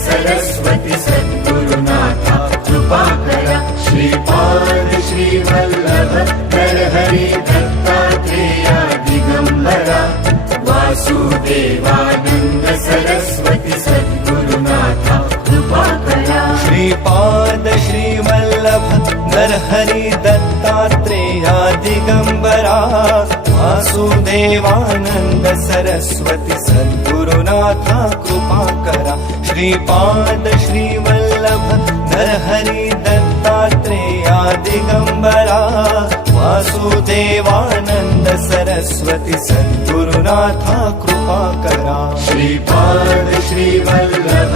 सरस्वती सद्गुरुनाथा कृपा करा। श्रीपाद श्रीवल्लभ नरहरि दत्तात्रेया दिगंबरा वासुदेवानंद सरस्वती सद्गुरुनाथा कृपा करा। श्रीपाद श्रीवल्लभ नरहरि दत्तात्रेया दिगंबरा वासुदेवानंद सरस्वती सद्गुरुनाथा कृपा करा। श्रीपाद श्रीवल्लभ नरहरि दत्तात्रेया दिगंबरा वासुदेवानंद सरस्वती सद्गुरुनाथा कृपा करा। श्रीपाद श्रीवल्लभ